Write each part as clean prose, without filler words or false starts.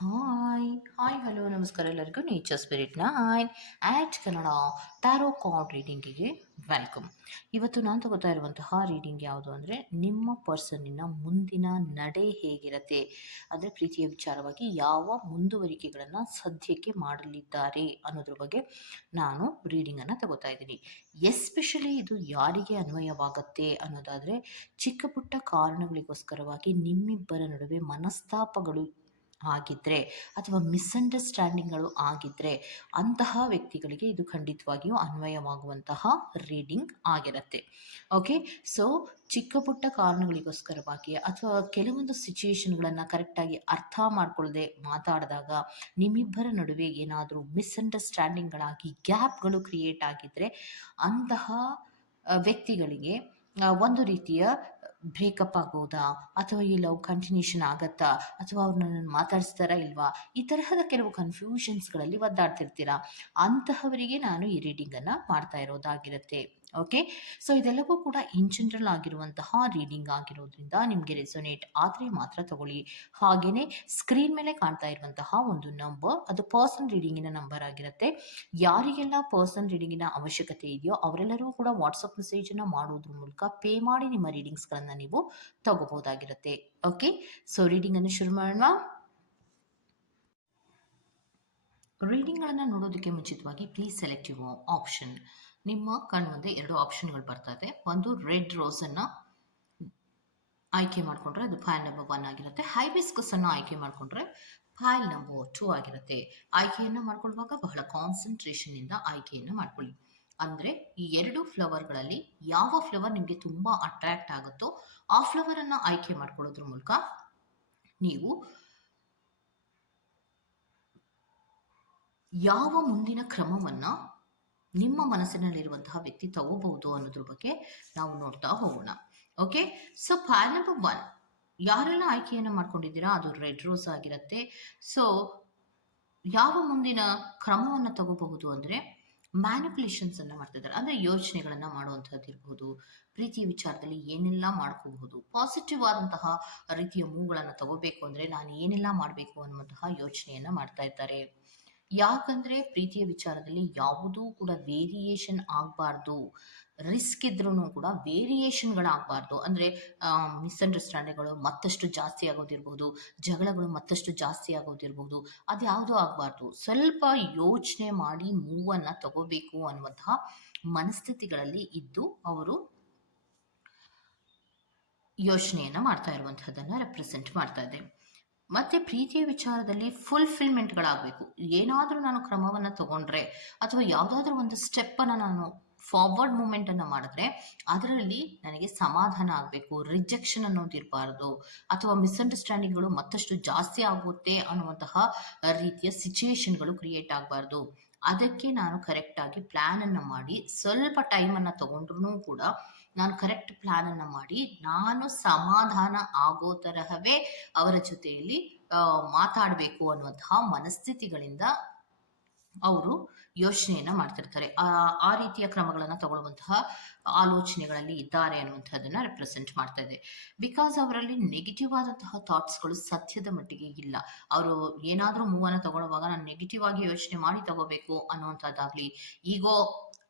Hi hi hello ನಮಸ್ಕಾರ ಎಲ್ಲರಿಗೂ nature spirit nine at Kannada tarot card ರೀಡಿಂಗಿಗೆ ವೆಲ್ಕಮ್. ಇವತ್ತು ನಾನು ತಗೋತಾ ಇರುವಂತಹ ರೀಡಿಂಗ್ ಯಾವುದು ಅಂದರೆ ನಿಮ್ಮ ಪರ್ಸನ್ನಿನ ಮುಂದಿನ ನಡೆ ಹೇಗಿರುತ್ತೆ, ಅಂದರೆ ಪ್ರೀತಿಯ ವಿಚಾರವಾಗಿ ಯಾವ ಮುಂದುವರಿಕೆಗಳನ್ನು ಸದ್ಯಕ್ಕೆ ಮಾಡಲಿದ್ದಾರೆ ಅನ್ನೋದ್ರ ಬಗ್ಗೆ ನಾನು ರೀಡಿಂಗನ್ನು ತಗೋತಾ ಇದ್ದೀನಿ. ಎಸ್ಪೆಷಲಿ ಇದು ಯಾರಿಗೆ ಅನ್ವಯವಾಗುತ್ತೆ ಅನ್ನೋದಾದರೆ, ಚಿಕ್ಕ ಪುಟ್ಟ ಕಾರಣಗಳಿಗೋಸ್ಕರವಾಗಿ ನಿಮ್ಮಿಬ್ಬರ ನಡುವೆ ಮನಸ್ತಾಪಗಳು ಆಗಿದ್ದರೆ ಅಥವಾ ಮಿಸ್ಅಂಡರ್ಸ್ಟ್ಯಾಂಡಿಂಗ್ಗಳು ಆಗಿದ್ದರೆ ಅಂತಹ ವ್ಯಕ್ತಿಗಳಿಗೆ ಇದು ಖಂಡಿತವಾಗಿಯೂ ಅನ್ವಯವಾಗುವಂತಹ ರೀಡಿಂಗ್ ಆಗಿರುತ್ತೆ. ಓಕೆ, ಸೊ ಚಿಕ್ಕ ಪುಟ್ಟ ಕಾರಣಗಳಿಗೋಸ್ಕರವಾಗಿ ಅಥವಾ ಕೆಲವೊಂದು ಸಿಚುಯೇಷನ್ಗಳನ್ನು ಕರೆಕ್ಟಾಗಿ ಅರ್ಥ ಮಾಡ್ಕೊಳ್ಳದೆ ಮಾತಾಡಿದಾಗ ನಿಮ್ಮಿಬ್ಬರ ನಡುವೆ ಏನಾದರೂ ಮಿಸ್ಅಂಡರ್ಸ್ಟ್ಯಾಂಡಿಂಗ್ಗಳಾಗಿ ಗ್ಯಾಪ್ಗಳು ಕ್ರಿಯೇಟ್ ಆಗಿದ್ದರೆ ಅಂತಹ ವ್ಯಕ್ತಿಗಳಿಗೆ ಒಂದು ರೀತಿಯ ಬ್ರೇಕಪ್ ಆಗೋದಾ ಅಥವಾ ಈ ಲವ್ ಕಂಟಿನ್ಯೂಷನ್ ಆಗತ್ತಾ ಅಥವಾ ಅವ್ರನ್ನ ಮಾತಾಡಿಸ್ತಾರಾ ಇಲ್ವಾ, ಈ ತರಹದ ಕೆಲವು ಕನ್ಫ್ಯೂಷನ್ಸ್ಗಳಲ್ಲಿ ಒದ್ದಾಡ್ತಿರ್ತೀರಾ. ಅಂತಹವರಿಗೆ ನಾನು ಈ ರೀಡಿಂಗನ್ನು ಮಾಡ್ತಾ ಇರೋದಾಗಿರುತ್ತೆ. ಓಕೆ, ಸೊ ಇದೆಲ್ಲವೂ ಕೂಡ ಇನ್ ಜನರಲ್ ಆಗಿರುವಂತಹ ರೀಡಿಂಗ್ ಆಗಿರೋದ್ರಿಂದ ನಿಮಗೆ ರೆಸೊನೇಟ್ ಆದರೆ ಮಾತ್ರ ತಗೊಳ್ಳಿ. ಹಾಗೆಯೇ ಸ್ಕ್ರೀನ್ ಮೇಲೆ ಕಾಣ್ತಾ ಇರುವಂತಹ ಒಂದು ನಂಬರ್, ಅದು ಪರ್ಸನಲ್ ರೀಡಿಂಗಿನ ನಂಬರ್ ಆಗಿರುತ್ತೆ. ಯಾರಿಗೆಲ್ಲ ಪರ್ಸನಲ್ ರೀಡಿಂಗಿನ ಅವಶ್ಯಕತೆ ಇದೆಯೋ ಅವರೆಲ್ಲರೂ ಕೂಡ ವಾಟ್ಸಪ್ ಮೆಸೇಜನ್ನು ಮಾಡೋದ್ರ ಮೂಲಕ ಪೇ ಮಾಡಿ ನಿಮ್ಮ ರೀಡಿಂಗ್ಸ್ಗಳನ್ನು ನೀವು ತಗೋಬಹುದಾಗಿರುತ್ತೆ. ಓಕೆ, ಸೊ ರೀಡಿಂಗನ್ನು ಶುರು ಮಾಡೋಣ. ರೀಡಿಂಗ್ಗಳನ್ನು ನೋಡೋದಕ್ಕೆ ಮುಂಚಿತವಾಗಿ ಪ್ಲೀಸ್ ಸೆಲೆಕ್ಟ್ ಯುವರ್ ಆಪ್ಷನ್. ನಿಮ್ಮ ಕಣ್ಮುಂದೆ ಎರಡು ಆಪ್ಷನ್ಗಳು ಬರ್ತಾ ಇದೆ. ಒಂದು ರೆಡ್ ರೋಸನ್ನು ಆಯ್ಕೆ ಮಾಡಿಕೊಂಡ್ರೆ ಅದು ಫೈಲ್ ನಂಬರ್ 1 ಆಗಿರುತ್ತೆ. ಹೈಬಿಸ್ಕಸ್ ಅನ್ನು ಆಯ್ಕೆ ಮಾಡಿಕೊಂಡ್ರೆ ಫೈಲ್ ನಂಬರ್ 2 ಆಗಿರುತ್ತೆ. ಆಯ್ಕೆಯನ್ನು ಮಾಡ್ಕೊಳ್ಳುವಾಗ ಬಹಳ ಕಾನ್ಸಂಟ್ರೇಷನ್ ಇಂದ ಆಯ್ಕೆಯನ್ನು ಮಾಡ್ಕೊಳ್ಳಿ. ಅಂದರೆ ಈ ಎರಡು ಫ್ಲವರ್ಗಳಲ್ಲಿ ಯಾವ ಫ್ಲವರ್ ನಿಮಗೆ ತುಂಬ ಅಟ್ರಾಕ್ಟ್ ಆಗುತ್ತೋ ಆ ಫ್ಲವರನ್ನು ಆಯ್ಕೆ ಮಾಡ್ಕೊಳ್ಳೋದ್ರ ಮೂಲಕ ನೀವು ಯಾವ ಮುಂದಿನ ಕ್ರಮವನ್ನು ನಿಮ್ಮ ಮನಸ್ಸಿನಲ್ಲಿರುವಂತಹ ವ್ಯಕ್ತಿ ತಗೋಬಹುದು ಅನ್ನೋದ್ರ ಬಗ್ಗೆ ನಾವು ನೋಡ್ತಾ ಹೋಗೋಣ. ಓಕೆ, ಸೊ ಫೈಲ್ ನಂಬರ್ 1 ಯಾರೆಲ್ಲ ಆಯ್ಕೆಯನ್ನು ಮಾಡ್ಕೊಂಡಿದ್ದೀರಾ ಅದು ರೆಡ್ ರೋಸ್ ಆಗಿರುತ್ತೆ. ಸೊ ಯಾವ ಮುಂದಿನ ಕ್ರಮವನ್ನು ತಗೋಬಹುದು ಅಂದರೆ ಮ್ಯಾನಿಪುಲೇಷನ್ಸ್ ಅನ್ನು ಮಾಡ್ತಿದ್ದಾರೆ, ಅಂದರೆ ಯೋಚನೆಗಳನ್ನು ಮಾಡುವಂಥದ್ದು ಇರಬಹುದು. ಪ್ರೀತಿಯ ವಿಚಾರದಲ್ಲಿ ಏನೆಲ್ಲ ಮಾಡ್ಕೋಬಹುದು, ಪಾಸಿಟಿವ್ ಆದಂತಹ ರೀತಿಯ ಮೂವ್ಗಳನ್ನು ತಗೋಬೇಕು ಅಂದರೆ ನಾನು ಏನೆಲ್ಲ ಮಾಡಬೇಕು ಅನ್ನುವಂತಹ ಯೋಚನೆಯನ್ನು ಮಾಡ್ತಾ ಇದ್ದಾರೆ. ಯಾಕಂದರೆ ಪ್ರೀತಿಯ ವಿಚಾರದಲ್ಲಿ ಯಾವುದೂ ಕೂಡ ವೇರಿಯೇಷನ್ ಆಗಬಾರ್ದು. ರಿಸ್ಕ್ ಇದ್ರೂ ಕೂಡ ವೇರಿಯೇಷನ್ಗಳಾಗಬಾರ್ದು. ಅಂದರೆ ಮಿಸ್ಅಂಡರ್ಸ್ಟ್ಯಾಂಡಿಂಗ್ಗಳು ಮತ್ತಷ್ಟು ಜಾಸ್ತಿ ಆಗೋದಿರ್ಬೋದು, ಜಗಳಗಳು ಮತ್ತಷ್ಟು ಜಾಸ್ತಿ ಆಗೋದಿರ್ಬೋದು, ಅದು ಯಾವುದೂ ಆಗಬಾರ್ದು. ಸ್ವಲ್ಪ ಯೋಚನೆ ಮಾಡಿ ಮೂವನ್ನು ತಗೋಬೇಕು ಅನ್ನುವಂತಹ ಮನಸ್ಥಿತಿಗಳಲ್ಲಿ ಇದ್ದು ಅವರು ಯೋಚನೆಯನ್ನು ಮಾಡ್ತಾ ಇರುವಂಥದ್ದನ್ನು ರೆಪ್ರೆಸೆಂಟ್ ಮಾಡ್ತಾ ಇದೆ. ಮತ್ತು ಪ್ರೀತಿಯ ವಿಚಾರದಲ್ಲಿ ಫುಲ್ಫಿಲ್ಮೆಂಟ್ಗಳಾಗಬೇಕು. ಏನಾದರೂ ನಾನು ಕ್ರಮವನ್ನು ತಗೊಂಡ್ರೆ ಅಥವಾ ಯಾವುದಾದ್ರೂ ಒಂದು ಸ್ಟೆಪ್ಪನ್ನು ನಾನು ಫಾರ್ವರ್ಡ್ ಮೂಮೆಂಟನ್ನು ಮಾಡಿದ್ರೆ ಅದರಲ್ಲಿ ನನಗೆ ಸಮಾಧಾನ ಆಗಬೇಕು. ರಿಜೆಕ್ಷನ್ ಅನ್ನೋದು ಇರಬಾರ್ದು ಅಥವಾ ಮಿಸ್ಅಂಡರ್ಸ್ಟ್ಯಾಂಡಿಂಗ್ಗಳು ಮತ್ತಷ್ಟು ಜಾಸ್ತಿ ಆಗುತ್ತೆ ಅನ್ನುವಂತಹ ರೀತಿಯ ಸಿಚುಯೇಷನ್ಗಳು ಕ್ರಿಯೇಟ್ ಆಗಬಾರ್ದು. ಅದಕ್ಕೆ ನಾನು ಕರೆಕ್ಟಾಗಿ ಪ್ಲ್ಯಾನನ್ನು ಮಾಡಿ ಸ್ವಲ್ಪ ಟೈಮನ್ನು ತಗೊಂಡ್ರೂ ಕೂಡ ನಾನು ಕರೆಕ್ಟ್ ಪ್ಲ್ಯಾನನ್ನು ಮಾಡಿ ನಾನು ಸಮಾಧಾನ ಆಗೋ ತರಹವೇ ಅವರ ಜೊತೆಯಲ್ಲಿ ಮಾತಾಡಬೇಕು ಅನ್ನುವಂತಹ ಮನಸ್ಥಿತಿಗಳಿಂದ ಅವರು ಯೋಚನೆಯನ್ನು ಮಾಡ್ತಿರ್ತಾರೆ. ಆ ರೀತಿಯ ಕ್ರಮಗಳನ್ನು ತಗೊಳ್ಳುವಂತಹ ಆಲೋಚನೆಗಳಲ್ಲಿ ಇದ್ದಾರೆ ಅನ್ನುವಂಥದ್ದನ್ನು ರೆಪ್ರೆಸೆಂಟ್ ಮಾಡ್ತಾ ಇದೆ. ಬಿಕಾಸ್ ಅವರಲ್ಲಿ ನೆಗೆಟಿವ್ ಆದಂತಹ ಥಾಟ್ಸ್ಗಳು ಸದ್ಯದ ಮಟ್ಟಿಗೆ ಇಲ್ಲ. ಅವರು ಏನಾದರೂ ಮೂವನ್ನು ತಗೊಳ್ಳುವಾಗ ನಾನು ನೆಗೆಟಿವ್ ಆಗಿ ಯೋಚನೆ ಮಾಡಿ ತಗೋಬೇಕು ಅನ್ನುವಂಥದ್ದಾಗಲಿ, ಈಗೋ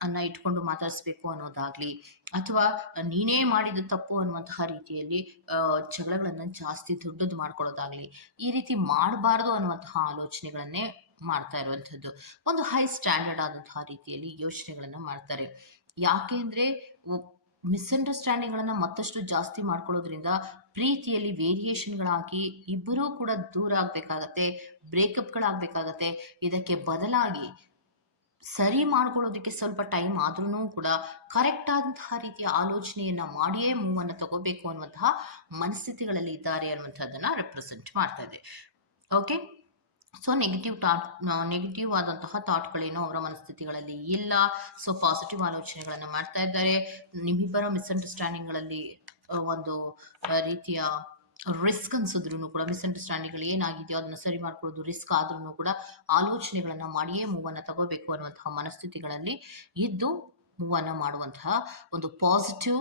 ಅನ್ನ ಇಟ್ಕೊಂಡು ಮಾತಾಡಿಸ್ಬೇಕು ಅನ್ನೋದಾಗ್ಲಿ, ಅಥವಾ ನೀನೇ ಮಾಡಿದ ತಪ್ಪು ಅನ್ನುವಂತಹ ರೀತಿಯಲ್ಲಿ ಜಗಳಗಳನ್ನು ಜಾಸ್ತಿ ದೊಡ್ಡದು ಮಾಡ್ಕೊಳ್ಳೋದಾಗ್ಲಿ, ಈ ರೀತಿ ಮಾಡಬಾರ್ದು ಅನ್ನುವಂತಹ ಆಲೋಚನೆಗಳನ್ನೇ ಮಾಡ್ತಾ ಇರುವಂಥದ್ದು. ಒಂದು ಹೈ ಸ್ಟ್ಯಾಂಡರ್ಡ್ ಆದಂತಹ ರೀತಿಯಲ್ಲಿ ಯೋಚನೆಗಳನ್ನು ಮಾಡ್ತಾರೆ. ಯಾಕೆ ಅಂದರೆ ಮಿಸ್ಅಂಡರ್ಸ್ಟ್ಯಾಂಡಿಂಗ್ಗಳನ್ನು ಮತ್ತಷ್ಟು ಜಾಸ್ತಿ ಮಾಡ್ಕೊಳ್ಳೋದ್ರಿಂದ ಪ್ರೀತಿಯಲ್ಲಿ ವೇರಿಯೇಷನ್ಗಳಾಗಿ ಇಬ್ಬರೂ ಕೂಡ ದೂರ ಆಗಬೇಕಾಗತ್ತೆ, ಬ್ರೇಕಪ್ಗಳಾಗಬೇಕಾಗತ್ತೆ. ಇದಕ್ಕೆ ಬದಲಾಗಿ ಸರಿ ಮಾಡ್ಕೊಳ್ಳೋದಕ್ಕೆ ಸ್ವಲ್ಪ ಟೈಮ್ ಆದ್ರೂ ಕೂಡ ಕರೆಕ್ಟ್ ಆದಂತಹ ರೀತಿಯ ಆಲೋಚನೆಯನ್ನ ಮಾಡಿಯೇ ಮೂವನ್ನು ತಗೋಬೇಕು ಅನ್ನುವಂತಹ ಮನಸ್ಥಿತಿಗಳಲ್ಲಿ ಇದ್ದಾರೆ ಅನ್ನುವಂಥದ್ದನ್ನ ರೆಪ್ರೆಸೆಂಟ್ ಮಾಡ್ತಾ ಇದೆ. ಓಕೆ, ಸೊ ನೆಗೆಟಿವ್ ಆದಂತಹ ಥಾಟ್ಗಳೇನೋ ಅವರ ಮನಸ್ಥಿತಿಗಳಲ್ಲಿ ಇಲ್ಲ. ಸೊ ಪಾಸಿಟಿವ್ ಆಲೋಚನೆಗಳನ್ನು ಮಾಡ್ತಾ ಇದ್ದಾರೆ. ನಿಮ್ಮಿಬ್ಬರ ಮಿಸ್ಅಂಡರ್ಸ್ಟ್ಯಾಂಡಿಂಗ್ಗಳಲ್ಲಿ ಒಂದು ರೀತಿಯ ರಿಸ್ಕ್ ಅನ್ಸಿದ್ರು ಕೂಡ, ಮಿಸ್ಅಂಡರ್ಸ್ಟ್ಯಾಂಡಿಂಗ್ಗಳು ಏನಾಗಿದೆಯೋ ಅದನ್ನು ಸರಿ ಮಾಡ್ಕೊಳ್ಳೋದು ರಿಸ್ಕ್ ಆದ್ರೂ ಕೂಡ ಆಲೋಚನೆಗಳನ್ನು ಮಾಡಿಯೇ ಮೂವನ್ನು ತಗೋಬೇಕು ಅನ್ನುವಂತಹ ಮನಸ್ಥಿತಿಗಳಲ್ಲಿ ಇದ್ದು ಮೂವನ್ನು ಮಾಡುವಂತಹ ಒಂದು ಪಾಸಿಟಿವ್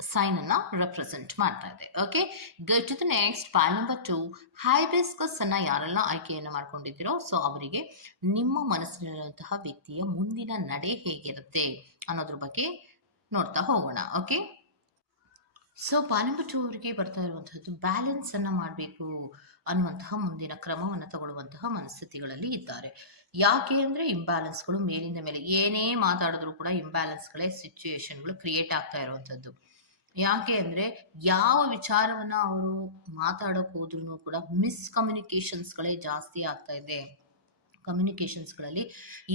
ಸೈನ್ ಅನ್ನ ರೆಪ್ರೆಸೆಂಟ್ ಮಾಡ್ತಾ ಇದೆ. Okay, go to the next poll number 2. Hibiscus ಅನ್ನ ಯಾರೆಲ್ಲ ಆಯ್ಕೆಯನ್ನು ಮಾಡ್ಕೊಂಡಿದ್ದೀರೋ ಸೊ ಅವರಿಗೆ ನಿಮ್ಮ ಮನಸ್ಸಿನಲ್ಲಿರುವಂತಹ ವ್ಯಕ್ತಿಯ ಮುಂದಿನ ನಡೆ ಹೇಗಿರುತ್ತೆ ಅನ್ನೋದ್ರ ಬಗ್ಗೆ ನೋಡ್ತಾ ಹೋಗೋಣ. ಓಕೆ, ಸೊ ಪಾಲ್ ನಂಬರ್ 2 ಅವರಿಗೆ ಬರ್ತಾ ಇರುವಂತಹದ್ದು ಬ್ಯಾಲೆನ್ಸ್ ಅನ್ನ ಮಾಡಬೇಕು ಅನ್ನುವಂತಹ ಮುಂದಿನ ಕ್ರಮವನ್ನು ತಗೊಳ್ಳುವಂತಹ ಮನಸ್ಥಿತಿಗಳಲ್ಲಿ ಇದ್ದಾರೆ. ಯಾಕೆ ಅಂದ್ರೆ ಇಂಬ್ಯಾಲೆನ್ಸ್ಗಳು ಮೇಲಿಂದ ಮೇಲೆ ಏನೇ ಮಾತಾಡಿದ್ರು ಕೂಡ ಇಂಬ್ಯಾಲೆನ್ಸ್ಗಳೇ ಸಿಚುಯೇಷನ್ಗಳು ಕ್ರಿಯೇಟ್ ಆಗ್ತಾ ಇರುವಂತದ್ದು. ಯಾಕೆ ಅಂದ್ರೆ ಯಾವ ವಿಚಾರವನ್ನ ಅವರು ಮಾತಾಡಕ್ ಹೋದ್ರು ಕೂಡ ಮಿಸ್ಕಮ್ಯುನಿಕೇಶನ್ಸ್ಗಳೇ ಜಾಸ್ತಿ ಆಗ್ತಾ ಇದೆ. ಕಮ್ಯುನಿಕೇಶನ್ಸ್ಗಳಲ್ಲಿ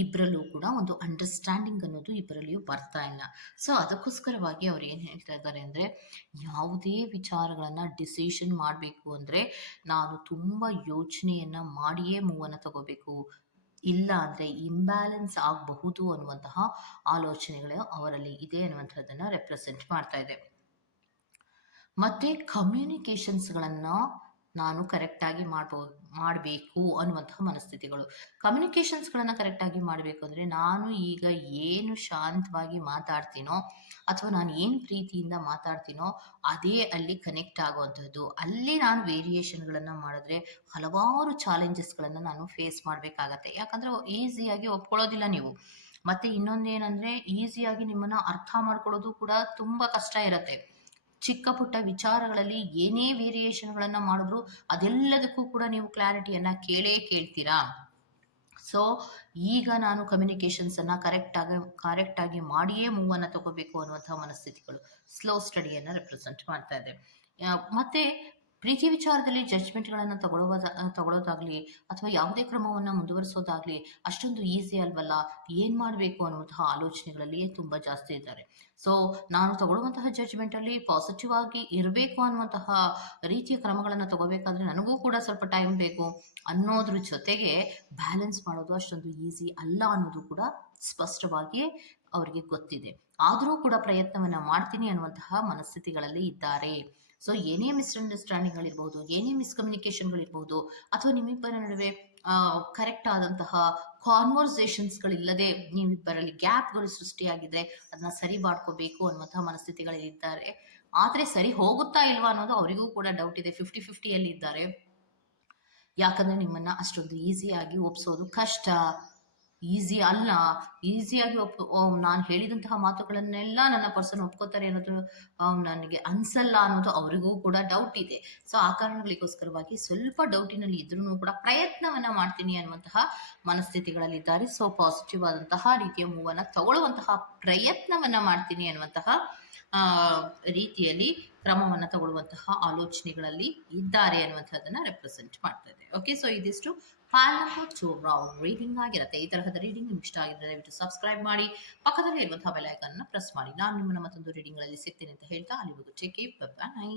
ಇಬ್ಬರಲ್ಲೂ ಕೂಡ ಒಂದು ಅಂಡರ್ಸ್ಟ್ಯಾಂಡಿಂಗ್ ಅನ್ನೋದು ಇಬ್ಬರಲ್ಲಿಯೂ ಬರ್ತಾ ಇಲ್ಲ. ಸೊ ಅದಕ್ಕೋಸ್ಕರವಾಗಿ ಅವ್ರು ಏನು ಹೇಳ್ತಾ ಇದ್ದಾರೆ ಅಂದರೆ, ಯಾವುದೇ ವಿಚಾರಗಳನ್ನು ಡಿಸಿಷನ್ ಮಾಡಬೇಕು ಅಂದರೆ ನಾನು ತುಂಬ ಯೋಚನೆಯನ್ನು ಮಾಡಿಯೇ ಮೂವನ್ನು ತಗೋಬೇಕು, ಇಲ್ಲ ಅಂದರೆ ಇಂಬ್ಯಾಲೆನ್ಸ್ ಆಗಬಹುದು ಅನ್ನುವಂತಹ ಆಲೋಚನೆಗಳು ಅವರಲ್ಲಿ ಇದೆ ಅನ್ನುವಂಥದ್ದನ್ನು ರೆಪ್ರೆಸೆಂಟ್ ಮಾಡ್ತಾ ಇದೆ. ಮತ್ತು ಕಮ್ಯುನಿಕೇಷನ್ಸ್ಗಳನ್ನು ನಾನು ಕರೆಕ್ಟಾಗಿ ಮಾಡಬೇಕು ಅನ್ನುವಂತಹ ಮನಸ್ಥಿತಿಗಳು. ಕಮ್ಯುನಿಕೇಷನ್ಸ್ಗಳನ್ನು ಕರೆಕ್ಟಾಗಿ ಮಾಡಬೇಕು ಅಂದರೆ ನಾನು ಈಗ ಏನು ಶಾಂತವಾಗಿ ಮಾತಾಡ್ತೀನೋ ಅಥವಾ ನಾನು ಏನು ಪ್ರೀತಿಯಿಂದ ಮಾತಾಡ್ತೀನೋ ಅದೇ ಅಲ್ಲಿ ಕನೆಕ್ಟ್ ಆಗುವಂಥದ್ದು. ಅಲ್ಲಿ ನಾನು ವೇರಿಯೇಷನ್ಗಳನ್ನು ಮಾಡಿದ್ರೆ ಹಲವಾರು ಚಾಲೆಂಜಸ್ಗಳನ್ನು ನಾನು ಫೇಸ್ ಮಾಡಬೇಕಾಗತ್ತೆ. ಯಾಕಂದರೆ ಈಸಿಯಾಗಿ ಒಪ್ಕೊಳ್ಳೋದಿಲ್ಲ ನೀವು. ಮತ್ತು ಇನ್ನೊಂದೇನೆಂದರೆ ಈಸಿಯಾಗಿ ನಿಮ್ಮನ್ನು ಅರ್ಥ ಮಾಡ್ಕೊಳ್ಳೋದು ಕೂಡ ತುಂಬ ಕಷ್ಟ ಇರುತ್ತೆ. ಚಿಕ್ಕ ಪುಟ್ಟ ವಿಚಾರಗಳಲ್ಲಿ ಏನೇ ವೇರಿಯೇಷನ್ಗಳನ್ನು ಮಾಡಿದ್ರು ಅದೆಲ್ಲದಕ್ಕೂ ಕೂಡ ನೀವು ಕ್ಲಾರಿಟಿಯನ್ನು ಕೇಳ್ತೀರಾ. ಸೊ ಈಗ ನಾನು ಕಮ್ಯುನಿಕೇಷನ್ಸನ್ನು ಕರೆಕ್ಟಾಗಿ ಮಾಡಿಯೇ ಮೂವನ್ನು ತಗೋಬೇಕು ಅನ್ನುವಂತಹ ಮನಸ್ಥಿತಿಗಳು ಸ್ಲೋ ಸ್ಟಡಿಯನ್ನು ರೆಪ್ರೆಸೆಂಟ್ ಮಾಡ್ತಾ ಇದೆ. ಮತ್ತು ಪ್ರೀತಿ ವಿಚಾರದಲ್ಲಿ ಜಡ್ಜ್ಮೆಂಟ್ಗಳನ್ನು ತಗೊಳ್ಳೋದಾಗಲಿ ಅಥವಾ ಯಾವುದೇ ಕ್ರಮವನ್ನು ಮುಂದುವರಿಸೋದಾಗಲಿ ಅಷ್ಟೊಂದು ಈಸಿ ಅಲ್ವಲ್ಲ, ಏನು ಮಾಡಬೇಕು ಅನ್ನುವಂತಹ ಆಲೋಚನೆಗಳಲ್ಲಿಯೇ ತುಂಬ ಜಾಸ್ತಿ ಇದ್ದಾರೆ. ಸೊ ನಾನು ತಗೊಳ್ಳುವಂತಹ ಜಡ್ಜ್ಮೆಂಟಲ್ಲಿ ಪಾಸಿಟಿವ್ ಆಗಿ ಇರಬೇಕು ಅನ್ನುವಂತಹ ರೀತಿಯ ಕ್ರಮಗಳನ್ನು ತಗೋಬೇಕಾದ್ರೆ ನನಗೂ ಕೂಡ ಸ್ವಲ್ಪ ಟೈಮ್ ಬೇಕು ಅನ್ನೋದ್ರ ಜೊತೆಗೆ ಬ್ಯಾಲೆನ್ಸ್ ಮಾಡೋದು ಅಷ್ಟೊಂದು ಈಸಿ ಅಲ್ಲ ಅನ್ನೋದು ಕೂಡ ಸ್ಪಷ್ಟವಾಗಿ ಅವರಿಗೆ ಗೊತ್ತಿದೆ. ಆದರೂ ಕೂಡ ಪ್ರಯತ್ನವನ್ನು ಮಾಡ್ತೀನಿ ಅನ್ನುವಂತಹ ಮನಸ್ಥಿತಿಗಳಲ್ಲಿ ಇದ್ದಾರೆ. ಸೊ ಏನೇ ಮಿಸ್ಅಂಡರ್ಸ್ಟ್ಯಾಂಡಿಂಗ್ಗಳಿರ್ಬೋದು, ಏನೇ ಮಿಸ್ಕಮ್ಯುನಿಕೇಷನ್ಗಳಿರ್ಬೋದು ಅಥವಾ ನಿಮ್ಮಿಬ್ಬರ ನಡುವೆ ಕರೆಕ್ಟ್ ಆದಂತಹ ಕಾನ್ವರ್ಸೇಷನ್ಸ್ಗಳಿಲ್ಲದೆ ನೀವಿಬ್ಬರಲ್ಲಿ ಗ್ಯಾಪ್ಗಳು ಸೃಷ್ಟಿಯಾಗಿದ್ರೆ ಅದನ್ನ ಸರಿ ಮಾಡ್ಕೋಬೇಕು ಅನ್ನುವಂತಹ ಮನಸ್ಥಿತಿಗಳಿದ್ದಾರೆ. ಆದರೆ ಸರಿ ಹೋಗುತ್ತಾ ಇಲ್ವಾ ಅನ್ನೋದು ಅವರಿಗೂ ಕೂಡ ಡೌಟ್ ಇದೆ. 50-50 ಇದ್ದಾರೆ. ಯಾಕಂದರೆ ನಿಮ್ಮನ್ನು ಅಷ್ಟೊಂದು ಈಸಿಯಾಗಿ ಒಪ್ಸೋದು ಕಷ್ಟ, ಈಸಿ ಅಲ್ಲ. ಈಸಿಯಾಗಿ ನಾನು ಹೇಳಿದಂತಹ ಮಾತುಗಳನ್ನೆಲ್ಲ ನನ್ನ ಪರ್ಸನ್ ಒಪ್ಕೋತಾರೆ ಅನ್ನೋದು ನನಗೆ ಅನ್ಸಲ್ಲ ಅನ್ನೋದು ಅವರಿಗೂ ಕೂಡ ಡೌಟ್ ಇದೆ. ಸೊ ಆ ಕಾರಣಗಳಿಗೋಸ್ಕರವಾಗಿ ಸ್ವಲ್ಪ ಡೌಟಿನಲ್ಲಿ ಇದ್ರೂ ಕೂಡ ಪ್ರಯತ್ನವನ್ನು ಮಾಡ್ತೀನಿ ಅನ್ನುವಂತಹ ಮನಸ್ಥಿತಿಗಳಲ್ಲಿದ್ದಾರೆ. ಸೊ ಪಾಸಿಟಿವ್ ಆದಂತಹ ರೀತಿಯ ಮೂವನ್ನು ತಗೊಳ್ಳುವಂತಹ ಪ್ರಯತ್ನವನ್ನು ಮಾಡ್ತೀನಿ ಅನ್ನುವಂತಹ ರೀತಿಯಲ್ಲಿ ಕ್ರಮವನ್ನು ತಗೊಳ್ಳುವಂತಹ ಆಲೋಚನೆಗಳಲ್ಲಿ ಇದ್ದಾರೆ ಅನ್ನುವಂಥದ್ದನ್ನು ರೆಪ್ರೆಸೆಂಟ್ ಮಾಡ್ತಾ ಇದೆ. ಓಕೆ, ಸೊ ಇದಿಷ್ಟು ಪಾಲ್ ನಂಬರ್ 2 ರೀಡಿಂಗ್ ಆಗಿರುತ್ತೆ. ಈ ತರಹದ ರೀಡಿಂಗ್ ನಿಮ್ಗೆ ಇಷ್ಟ ಆಗಿದ್ರೆ ದಯವಿಟ್ಟು ಸಬ್ಸ್ಕ್ರೈಬ್ ಮಾಡಿ, ಪಕ್ಕದಲ್ಲಿ ಇರುವಂತಹ ಬೆಲ್ ಐಕಾನ್ ಪ್ರೆಸ್ ಮಾಡಿ. ನಾನು ನಿಮ್ಮನ್ನ ಮತ್ತೊಂದು ರೀಡಿಂಗ್ ಗಳಲ್ಲಿ ಸಿಗ್ತೀನಿ ಅಂತ ಹೇಳ್ತಾ ಅಲ್ಲಿವರೆಗೂ ಟೇಕ್ ಕೇರ್, ಬೈ ಬೈ.